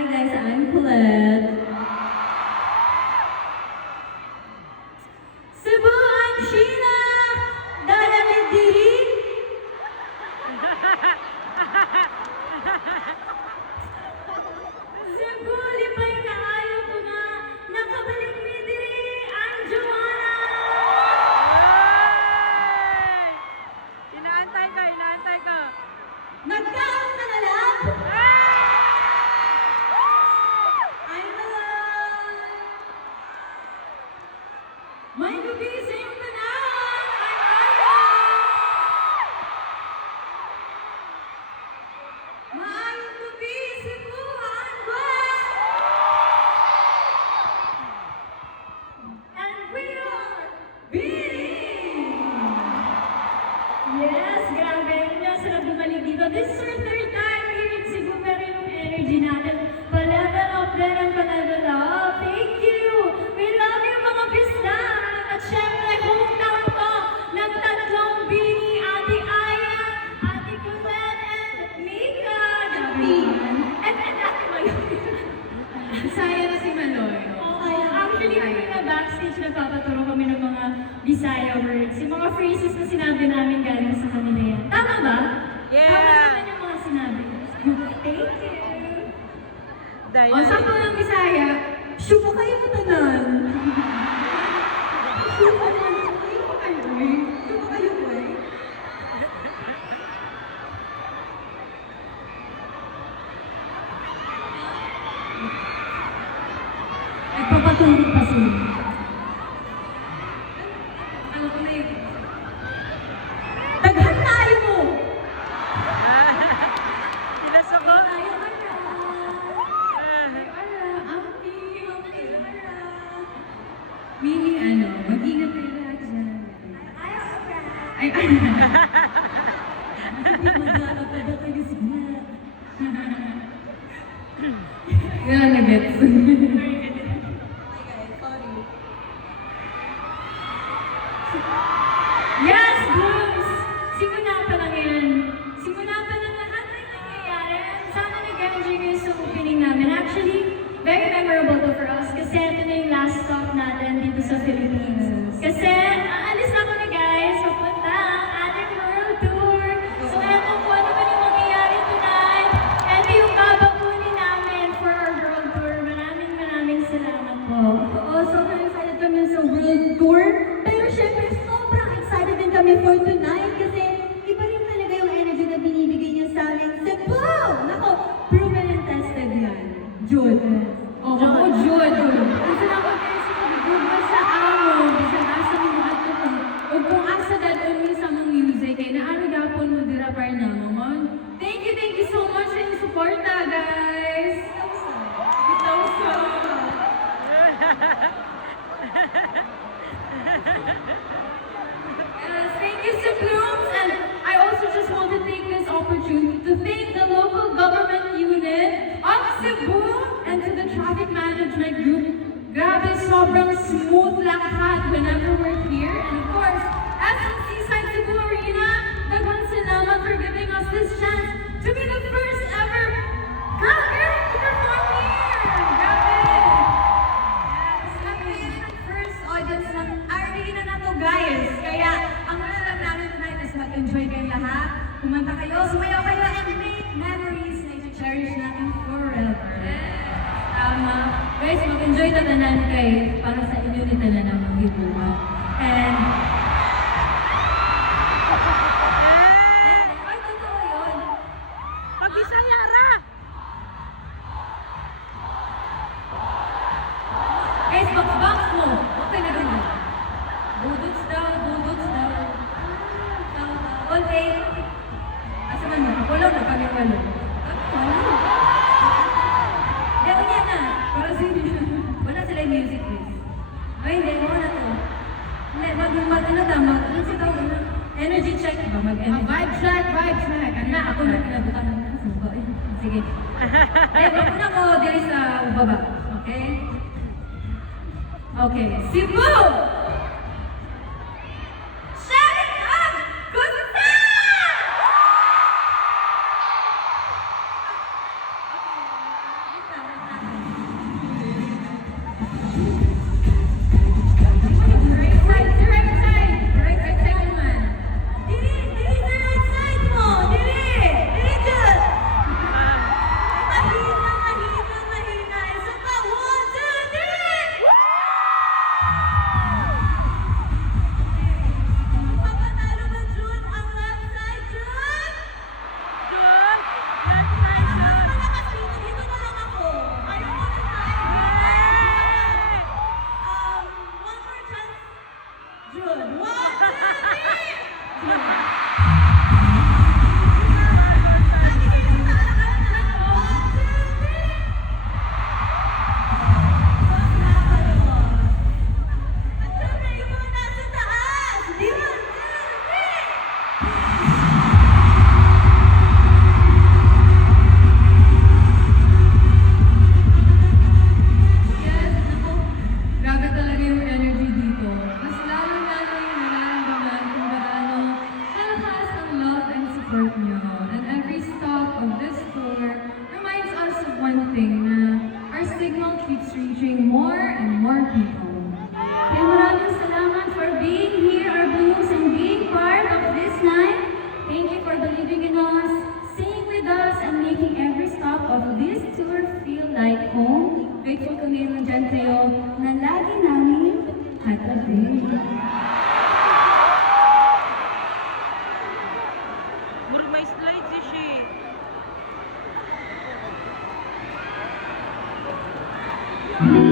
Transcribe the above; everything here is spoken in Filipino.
Hi guys, I'm Colette. Cebu ang Sheena! Dalamit diri! Cebu, lipay kaayo ko nga! Nakabalik mi diri ang Joanna! Inaantay ka, inaantay ka. Nagkaon ka na lang? I'm alive! May gugising na na! I'm alive! Maayong gabi, Cebuan Buwan! And we are Beanie! Yes, grabe. Kaya sarap bumalik dito. This is our third time here in Cebu, pero yung energy natin, pa-level up din ang pa-level up. Thank you! We love you mga bisda! At syempre, hometown ko ng tatlong Beanie, Ate Aya, Ate Colette, and Mika. And Ate Maloy. Saya na si Maloy. Okay, actually, kami na backstage, nagpapaturo kami ng mga Bisaya words. Yung mga phrases na sinabi namin galing sa kanila yan. Tama ba? Yeah. Tama naman yung mga sinabi. Thank you. Dahil O, sakto ng Bisaya, syuko kayo matanan. Syuko kayo. Syuko kayo, boy. Syuko kayo, boy. Nagpapatulog pa sila. Ano ko na yun? Daghan tayo mo! Tilas ako. Tayo ara! Auntie! Ara! Mimi, ano, mag-ingat kayo lahat dyan. Ayaw ara! Ay, Maghanap pa ba kayo sila? Wala na gets. Yes, Blooms! Simula pa lang yan. Simula pa lang lahat ay nangyayari. Sana nag-enjoy kayo sa opening namin. Actually, very memorable to for us kasi ito na yung last stop natin dito sa Philippines. Kasi aalis na kami guys, papunta ang ating world tour. So eto po, ano ba yung mangyayari tonight? Ito yung babakunin namin for our world tour. Maraming salamat po. Oo, sobrang excited kami sa world tour. Pero syempre, sobrang excited din kami for tonight kasi iba rin talaga yung energy na binibigay niya sa amin. Cebu! Nako, proven and tested yan. Jud. Oo, Jud. Kasi ako guys, nagugba sa amo, bisa asa mo mga ito ko. O kung asa dadon mo sa mong music, kay naaragapon mo dira par na mo. Thank you so much sa inyong suporta, guys. Bitaw sa. Yes, thank you to Blooms, and I also just want to take this opportunity to thank the local government unit of Cebu and to the traffic management group. Grabe, sobrang smooth lahat whenever we're here. And of course, SM Seaside Cebu Arena, daghang salamat for giving us this chance to be the first ever girl group to perform here. Grabe! Yes, kami yun ang first audience ng arena na to, guys. Kaya, ang gusto lang namin tonight is mag-enjoy kayo lahat. Kumanta kayo, sumayaw kayo, and make memories na i-cherish natin forever. Tama. Guys, mag-enjoy na tanan kay para sa inyo ni tanan ang maghibuha. And Ay, totoo yun. Pag-Bisaya ra! Guys, box mo. Okay na ganyan. Budots daw, budots daw. All day. Asa man mo? Wala na kami wala. Dahil yan na. Para sa wala sila yung music quiz. Ay, hindi. Wala to. Hindi, ano tama? Ano si tawag na? Energy check ba? Vibe check, vibe check. Ano na, ako na pinabutan ng subo. Sige. Ay, wag na ko diri sa baba. Okay? Okay. Cebu! Shout it up! Gusto! ang trio na lagi namin katabi. Murag may slides eh siya. Thank